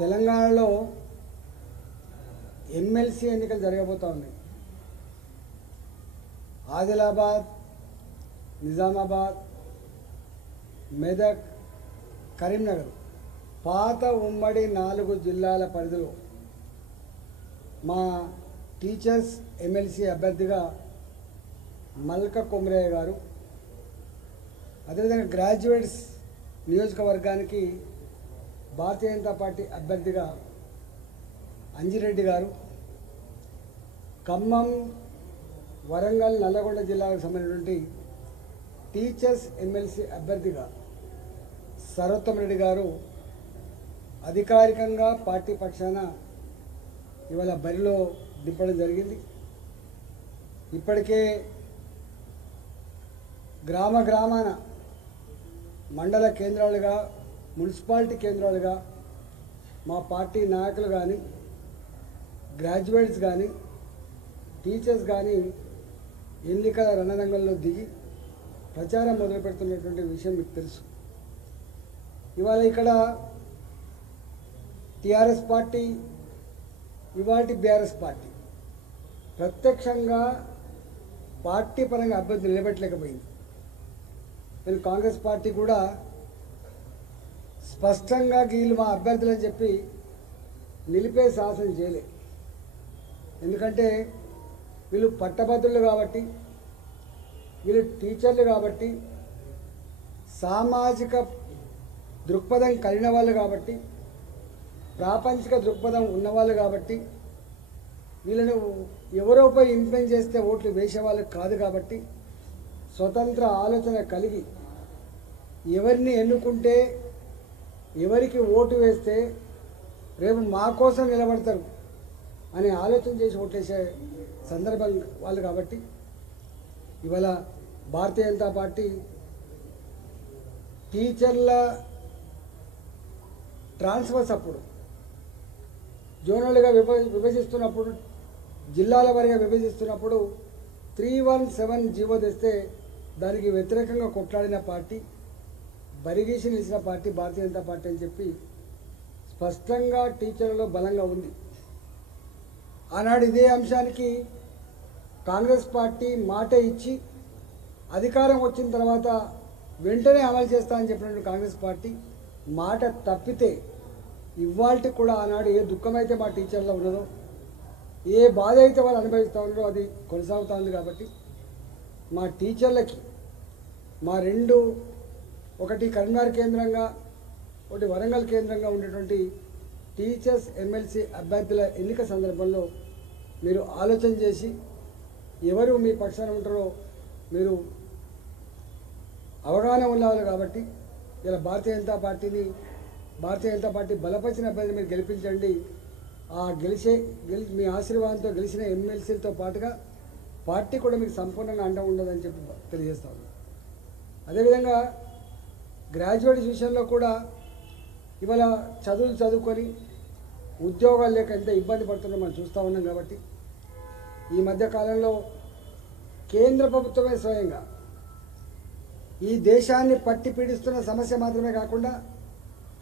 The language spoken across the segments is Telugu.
తెలంగాణలో ఎమ్మెల్సీ ఎన్నికలు జరగబోతా ఉన్నాయి. ఆదిలాబాద్, నిజామాబాద్, మెదక్, కరీంనగర్ పాత ఉమ్మడి 4 జిల్లాల పరిధిలో మా టీచర్స్ ఎమ్మెల్సీ అభ్యర్థిగా మల్క కొమరయ్య గారు, అదేవిధంగా గ్రాడ్యుయేట్స్ నియోజకవర్గానికి భారతీయ జనతా పార్టీ అభ్యర్థిగా అంజిరెడ్డి గారు, ఖమ్మం, వరంగల్, నల్లగొండ జిల్లాలకు సంబంధించినటువంటి టీచర్స్ ఎమ్మెల్సీ అభ్యర్థిగా సర్వోత్తమ్ రెడ్డి గారు అధికారికంగా పార్టీ పక్షాన ఇవాళ బరిలో దింపడం జరిగింది. ఇప్పటికే గ్రామాన మండల కేంద్రాలుగా, మున్సిపాలిటీ కేంద్రాలుగా మా పార్టీ నాయకులు కానీ, గ్రాడ్యుయేట్స్ కానీ, టీచర్స్ కానీ ఎన్నికల రణరంగంలో దిగి ప్రచారం మొదలు పెడుతున్నటువంటి విషయం మీకు తెలుసు. ఇవాళ ఇక్కడ టీఆర్ఎస్ పార్టీ, ఇవాటి బీఆర్ఎస్ పార్టీ ప్రత్యక్షంగా పార్టీ పరంగా అభ్యర్థి నిలబెట్టలేకపోయింది. నేను కాంగ్రెస్ పార్టీ కూడా స్పష్టంగా వీళ్ళు మా అభ్యర్థులని చెప్పి నిలిపే సాహసం చేయలే. ఎందుకంటే వీళ్ళు పట్టభద్రులు కాబట్టి, వీళ్ళు టీచర్లు కాబట్టి, సామాజిక దృక్పథం కలిగిన వాళ్ళు కాబట్టి, ప్రాపంచిక దృక్పథం ఉన్నవాళ్ళు కాబట్టి, వీళ్ళను ఎవరోపై ఇన్ఫ్లుయెన్స్ చేస్తే ఓట్లు వేసేవాళ్ళు కాదు కాబట్టి, స్వతంత్ర ఆలోచన కలిగి ఎవరిని ఎన్నుకుంటే, ఎవరికి ఓటు వేస్తే రేపు మా కోసం నిలబడతారు అనే ఆలోచన చేసి ఓట్లేసే సందర్భం వాళ్ళు కాబట్టి ఇవాళ భారతీయ జనతా పార్టీ టీచర్ల ట్రాన్స్ఫర్స్ అప్పుడు జోనల్గా విభజిస్తున్నప్పుడు, జిల్లాల వారీగా విభజిస్తున్నప్పుడు 317 జీవో తెస్తే దానికి వ్యతిరేకంగా కొట్లాడిన పార్టీ, బరిగీసి నిలిచిన పార్టీ భారతీయ జనతా పార్టీ అని చెప్పి స్పష్టంగా టీచర్లలో బలంగా ఉంది. ఆనాడు ఇదే అంశానికి కాంగ్రెస్ పార్టీ మాట ఇచ్చి అధికారం వచ్చిన తర్వాత వెంటనే అమలు చేస్తామని చెప్పినట్టు కాంగ్రెస్ పార్టీ మాట తప్పితే ఇవాళకి కూడా ఆనాడు ఏ దుఃఖమైతే మా టీచర్లో ఉన్నదో, ఏ బాధ అయితే వాళ్ళు అనుభవిస్తూ ఉన్నారో అది కొనసాగుతూ ఉంది. కాబట్టి మా టీచర్లకి మా ఒకటి కరీంనగర్ కేంద్రంగా, ఒకటి వరంగల్ కేంద్రంగా ఉండేటువంటి టీచర్స్ ఎమ్మెల్సీ అభ్యర్థుల ఎన్నిక సందర్భంలో మీరు ఆలోచన చేసి ఎవరు మీ పక్షాన ఉంటారో మీరు అవగాహన ఉన్నవాళ్ళు కాబట్టి ఇలా భారతీయ జనతా పార్టీ బలపరిచిన అభ్యర్థి మీరు గెలిపించండి. ఆ మీ ఆశీర్వాదంతో గెలిచిన ఎమ్మెల్సీలతో పాటుగా పార్టీ కూడా మీకు సంపూర్ణంగా అండ ఉండదని చెప్పి తెలియజేస్తాను. అదేవిధంగా గ్రాడ్యుయేట్స్ విషయంలో కూడా ఇవాళ చదువుకొని ఉద్యోగాలు లేక ఎంత ఇబ్బంది పడుతుందో మనం చూస్తూ ఉన్నాం. కాబట్టి ఈ మధ్య కాలంలో కేంద్ర ప్రభుత్వమే స్వయంగా ఈ దేశాన్ని పట్టి పీడిస్తున్న సమస్య మాత్రమే కాకుండా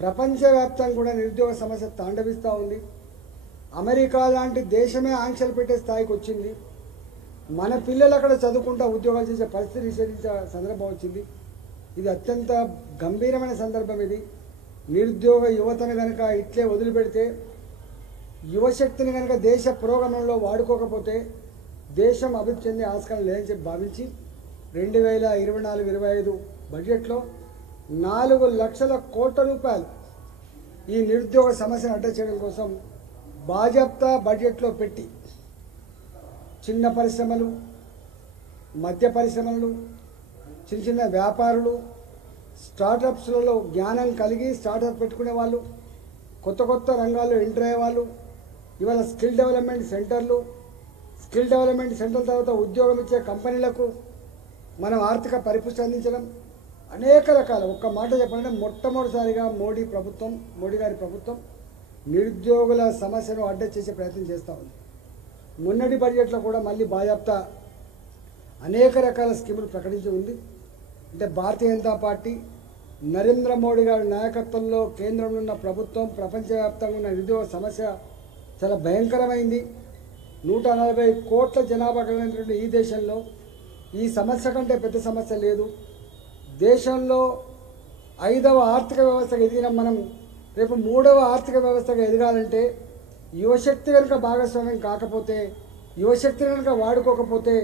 ప్రపంచవ్యాప్తంగా కూడా నిరుద్యోగ సమస్య తాండవిస్తూ ఉంది. అమెరికా లాంటి దేశమే ఆంక్షలు పెట్టే స్థాయికి వచ్చింది. మన పిల్లలు అక్కడ చదువుకుంటూ ఉద్యోగాలు చేసే పరిస్థితి నిషేధించే సందర్భం వచ్చింది. ఇది అత్యంత గంభీరమైన సందర్భం. ఇది నిరుద్యోగ యువతను కనుక ఇట్లే వదిలిపెడితే, యువశక్తిని కనుక దేశ పురోగమనంలో వాడుకోకపోతే దేశం అభివృద్ధి చెందే ఆస్కారం లేదని చెప్పి భావించి 2024-25 బడ్జెట్లో 4 లక్షల కోట్ల రూపాయలు ఈ నిరుద్యోగ సమస్యను అడ్డు చేయడం కోసం బాజాప్తా బడ్జెట్లో పెట్టి చిన్న పరిశ్రమలు, మధ్య పరిశ్రమలు, చిన్న వ్యాపారులు, స్టార్టప్స్లలో జ్ఞానం కలిగి స్టార్టప్ పెట్టుకునే వాళ్ళు, కొత్త రంగాల్లో ఎంటర్ అయ్యే వాళ్ళు, ఇవాళ స్కిల్ డెవలప్మెంట్ సెంటర్ల తర్వాత ఉద్యోగం ఇచ్చే కంపెనీలకు మనం ఆర్థిక పరిపుష్టి అందించడం, అనేక రకాల ఒక్క మాట చెప్పాలంటే మొట్టమొదటిసారిగా మోడీ గారి ప్రభుత్వం నిరుద్యోగుల సమస్యను అడ్రస్ చేసే ప్రయత్నం చేస్తూ ఉంది. మొన్నటి బడ్జెట్లో కూడా మళ్ళీ బాజాప్తా అనేక రకాల స్కీములు ప్రకటించి ఉంది. అంటే భారతీయ జనతా పార్టీ నరేంద్ర మోడీ గారి నాయకత్వంలో కేంద్రంలో ఉన్న ప్రభుత్వం ప్రపంచవ్యాప్తంగా ఉన్న నిరుద్యోగ సమస్య చాలా భయంకరమైంది. 140 కోట్ల జనాభా కలిగినటువంటి ఈ దేశంలో ఈ సమస్య కంటే పెద్ద సమస్య లేదు. దేశంలో 5వ ఆర్థిక వ్యవస్థగా ఎదిగిన మనం రేపు 3వ ఆర్థిక వ్యవస్థగా ఎదగాలంటే యువశక్తి కనుక భాగస్వామ్యం కాకపోతే, యువశక్తిని కనుక వాడుకోకపోతే,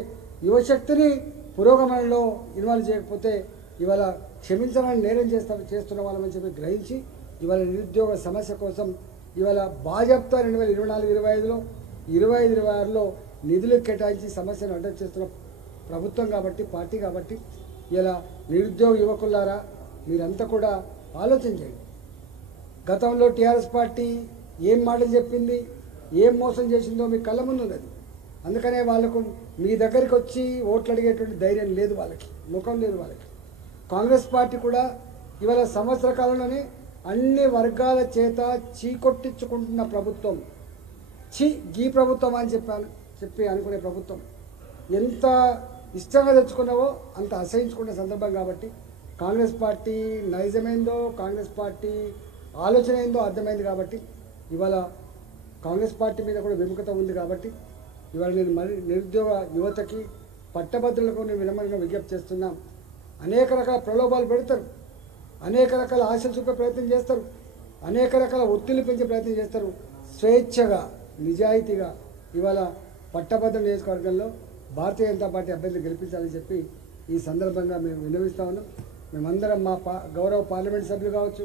యువశక్తిని పురోగమనంలో ఇన్వాల్వ్ చేయకపోతే ఇవాళ క్షమించడానికి నేరం చేస్తున్న వాళ్ళని చెప్పి గ్రహించి ఇవాళ నిరుద్యోగ సమస్య కోసం ఇవాళ బాజాప్తా 2024-25లో 25-26లో నిధులు కేటాయించి సమస్యను అడ్రస్ చేస్తున్న ప్రభుత్వం కాబట్టి, పార్టీ కాబట్టి ఇలా నిరుద్యోగ యువకులారా మీరంతా కూడా ఆలోచన చేయండి. గతంలో టీఆర్ఎస్ పార్టీ ఏం మాటలు చెప్పింది, ఏం మోసం చేసిందో మీ కళ్ళ ముందు ఉన్నది. అందుకనే వాళ్ళకు మీ దగ్గరికి వచ్చి ఓట్లు అడిగేటువంటి ధైర్యం లేదు, వాళ్ళకి ముఖం లేదు వాళ్ళకి. కాంగ్రెస్ పార్టీ కూడా ఇవాళ సంవత్సర కాలంలోనే అన్ని వర్గాల చేత చీకొట్టించుకుంటున్న ప్రభుత్వం. గీ ప్రభుత్వం అని చెప్పి అనుకునే ప్రభుత్వం ఎంత ఇష్టంగా తెచ్చుకున్నావో అంత అసహించుకున్న సందర్భం కాబట్టి కాంగ్రెస్ పార్టీ నైజమైందో, కాంగ్రెస్ పార్టీ ఆలోచన ఏందో అర్థమైంది కాబట్టి ఇవాళ కాంగ్రెస్ పార్టీ మీద కూడా విముఖత ఉంది కాబట్టి ఇవాళ నేను మరి నిరుద్యోగ యువతకి పట్టభద్రులకు నేను వినమ్రంగా విజ్ఞప్తి చేస్తున్నా. అనేక రకాల ప్రలోభాలు పెడతారు, అనేక రకాల ఆశలు చూపే ప్రయత్నం చేస్తారు, అనేక రకాల ఒత్తిళ్లు పెంచే ప్రయత్నం చేస్తారు. స్వేచ్ఛగా నిజాయితీగా ఇవాళ పట్టభద్రుల నియోజకవర్గంలో భారతీయ జనతా పార్టీ అభ్యర్థిని గెలిపించాలని చెప్పి ఈ సందర్భంగా మేము విన్నవిస్తా ఉన్నాం. మేమందరం మా గౌరవ పార్లమెంట్ సభ్యులు కావచ్చు,